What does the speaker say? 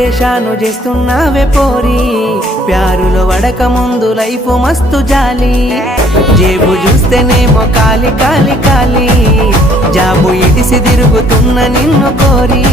పరేషాను చేస్తున్నావే పోరి ప్యారులో వడక ముందు లైఫ్ మస్తు జాలి జేబు చూస్తేనేమో కాలి కాలి కాలి జాబు ఇడిసి తిరుగుతున్న నిన్ను కోరి